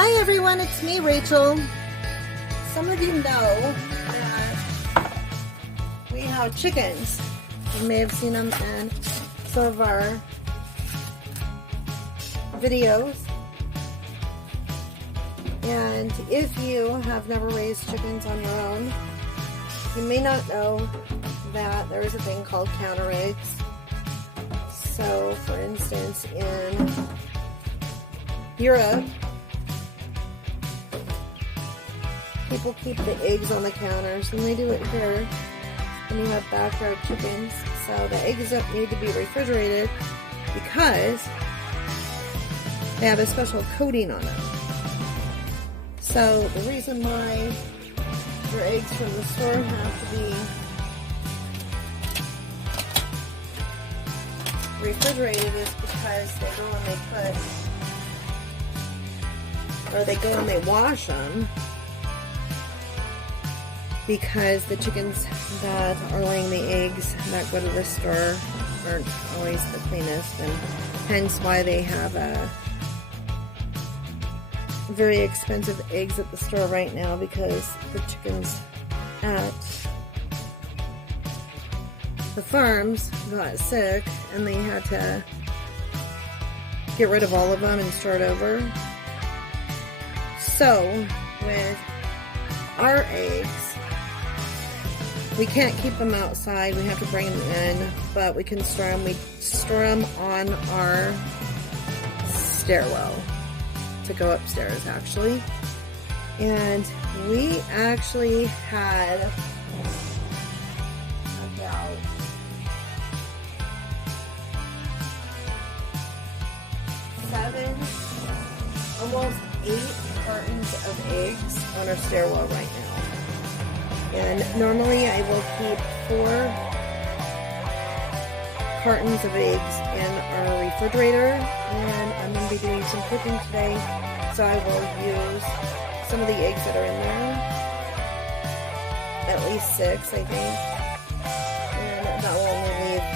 Hi everyone, it's me, Rachel. Some of you know that we have chickens. You may have seen them in some of our videos. And if you have never raised chickens on your own, you may not know that there is a thing called counter eggs. So, for instance, in Europe, people keep the eggs on the counters, and they do it here when you have backyard chickens. So the eggs don't need to be refrigerated because they have a special coating on them. So the reason why your eggs from the store have to be refrigerated is because they go and they wash them, because the chickens that are laying the eggs that go to the store aren't always the cleanest, and hence why they have very expensive eggs at the store right now, because the chickens at the farms got sick and they had to get rid of all of them and start over. So with our eggs, we can't keep them outside, we have to bring them in, but we can store them. We store them on our stairwell to go upstairs, actually. And we actually had about almost 8 cartons of eggs on our stairwell right now. And normally I will keep 4 cartons of eggs in our refrigerator, and I'm going to be doing some cooking today, so I will use some of the eggs that are in there, at least 6 I think, and that will only leave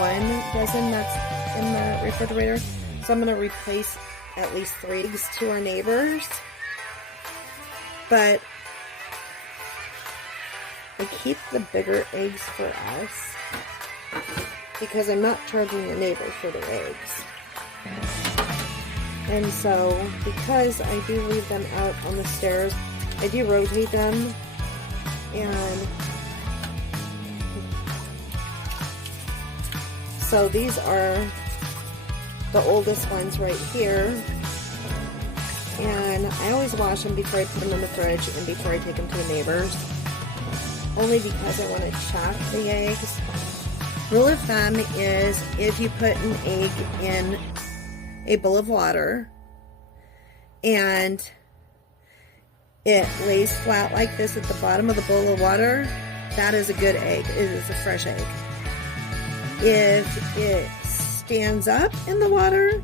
1 dozen that's in the refrigerator. So I'm going to replace at least 3 eggs to our neighbors, but I keep the bigger eggs for us because I'm not charging the neighbors for their eggs. And so, because I do leave them out on the stairs, I do rotate them, and so these are the oldest ones right here, and I always wash them before I put them in the fridge and before I take them to the neighbors, only because I want to check the eggs. Rule of thumb is if you put an egg in a bowl of water and it lays flat like this at the bottom of the bowl of water, that is a good egg. It is a fresh egg. If it stands up in the water,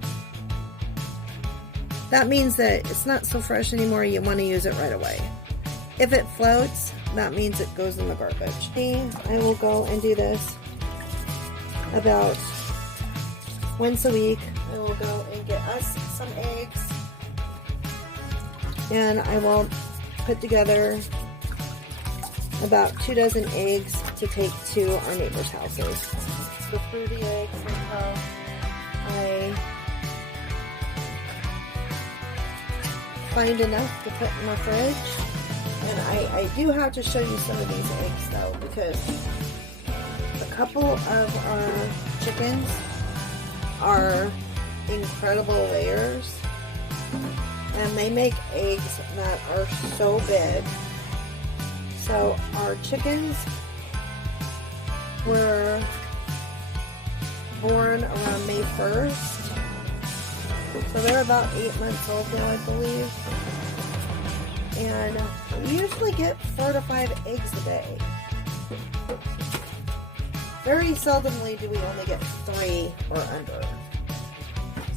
that means that it's not so fresh anymore. You want to use it right away. If it floats, that means it goes in the garbage. I will go and do this about once a week. I will go and get us some eggs, and I will put together about 2 dozen eggs to take to our neighbors' houses. Go through the eggs until I find enough to put in my fridge. And I do have to show you some of these eggs though, because a couple of our chickens are incredible layers, and they make eggs that are so big. So our chickens were born around May 1st, so they're about 8 months old now, I believe, and we usually get 4 to 5 eggs a day. Very seldomly do we only get 3 or under.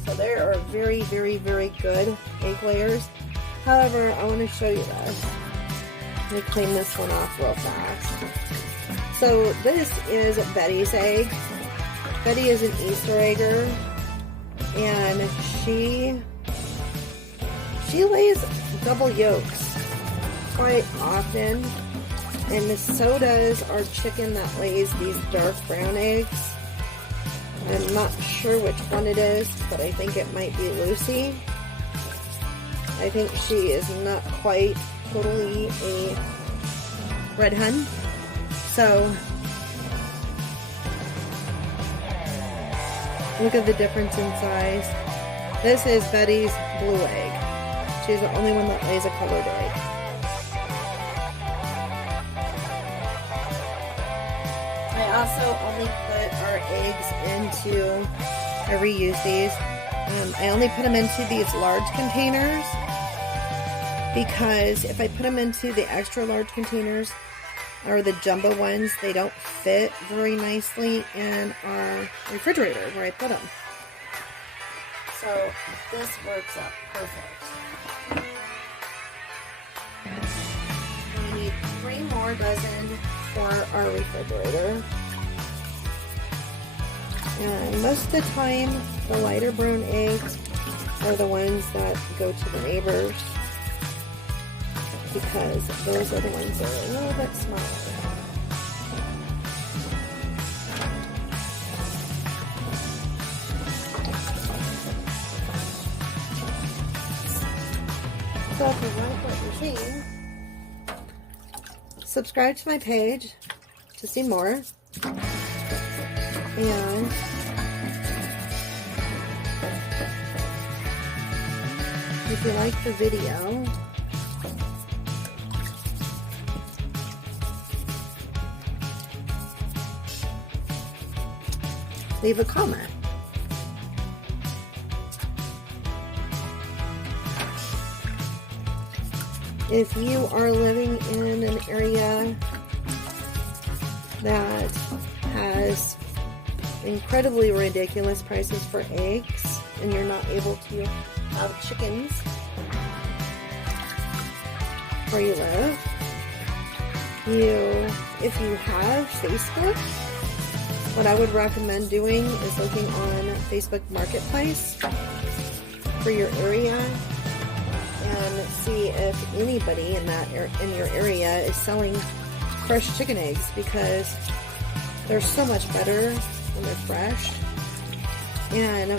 So they are very, very, very good egg layers. However, I want to show you this. Let me clean this one off real fast. So this is Betty's egg. Betty is an Easter egger, and she She lays double yolks quite often, and so does our chicken that lays these dark brown eggs. I'm not sure which one it is, but I think it might be Lucy. I think she is not quite totally a red hen. So, look at the difference in size. This is Betty's blue egg. She's the only one that lays a colored egg. I also only put our eggs into, I reuse these. I only put them into these large containers because if I put them into the extra large containers or the jumbo ones, they don't fit very nicely in our refrigerator where I put them. So this works out perfect. We need 3 more dozen for our refrigerator. And most of the time, the lighter brown eggs are the ones that go to the neighbors because those are the ones that are a little bit smaller. So if you like what you're seeing, subscribe to my page to see more. And if you like the video, leave a comment. If you are living in an area that has incredibly ridiculous prices for eggs and you're not able to have chickens where you live, if you have Facebook, what I would recommend doing is looking on Facebook Marketplace for your area and see if anybody in your area is selling fresh chicken eggs, because they're so much better when they're fresh. And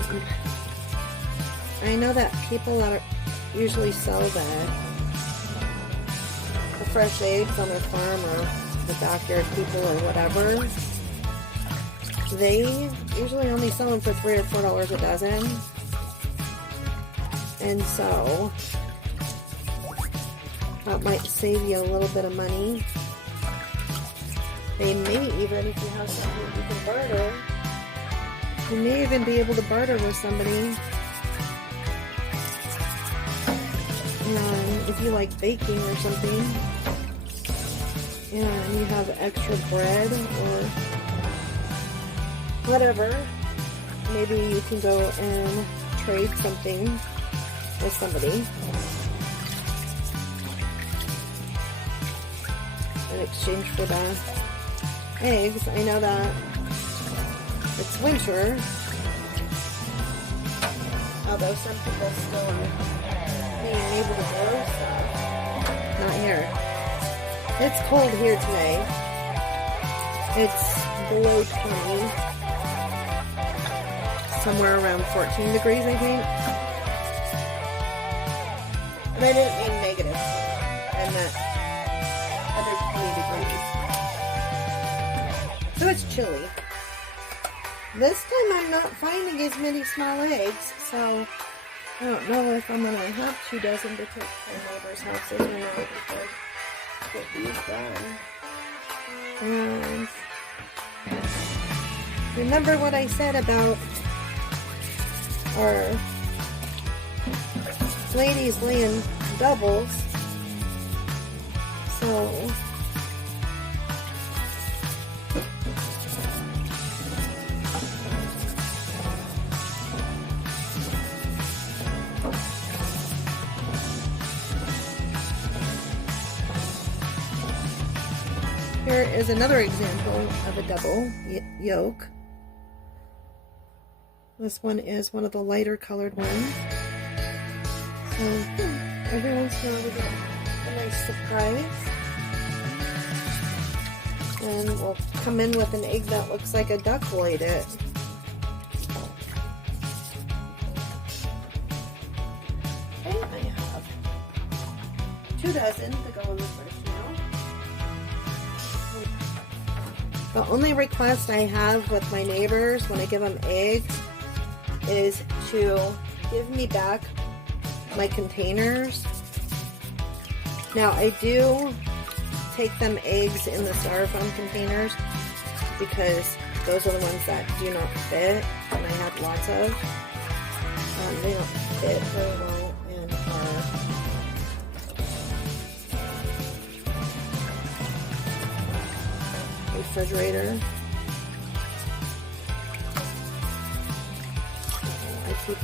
I know that people that usually sell the fresh eggs on their farm or the backyard people or whatever, they usually only sell them for $3 or $4 a dozen. And so that might save you a little bit of money. They may even, if you have something you can barter, you may even be able to barter with somebody. And if you like baking or something, and you have extra bread or whatever, maybe you can go and trade something with somebody in exchange for the eggs. I know that it's winter, although some people still are being able to grow stuff. Not here. It's cold here today. It's below 20, somewhere around 14 degrees, I think. And I didn't mean negative. I meant other 20 degrees. So it's chilly. This time I'm not finding as many small eggs, so I don't know if I'm going to have 2 dozen to take to my neighbor's houses or not before I get these done. And remember what I said about our ladies laying doubles. So here is another example of a double yolk. This one is one of the lighter colored ones. So every once in a while we get a nice surprise. And we'll come in with an egg that looks like a duck laid it. Okay, I have 2 dozen to go in the fridge now. The only request I have with my neighbors when I give them eggs is to give me back my containers. Now I do take them eggs in the styrofoam containers because those are the ones that do not fit, and I have lots of. They don't fit very well in our refrigerator. I keep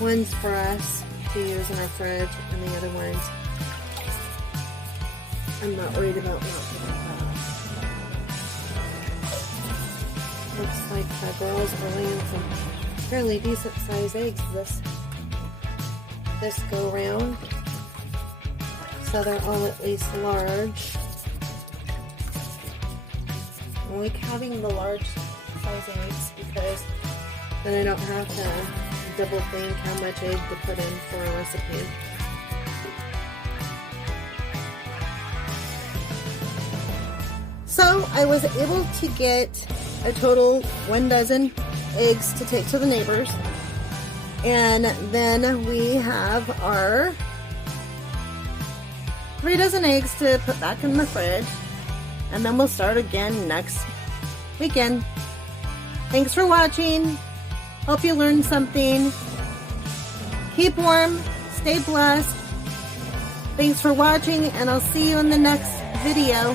ones for us to use in our fridge, and the other ones I'm not worried about not putting that. Looks like the girls are laying some fairly decent sized eggs this go round. So they're all at least large. I like having the large size eggs because then I don't have to double think how much egg to put in for a recipe. So I was able to get a total 1 dozen eggs to take to the neighbors. And then we have our 3 dozen eggs to put back in the fridge. And then we'll start again next weekend. Thanks for watching. Hope you learned something. Keep warm. Stay blessed. Thanks for watching, and I'll see you in the next video.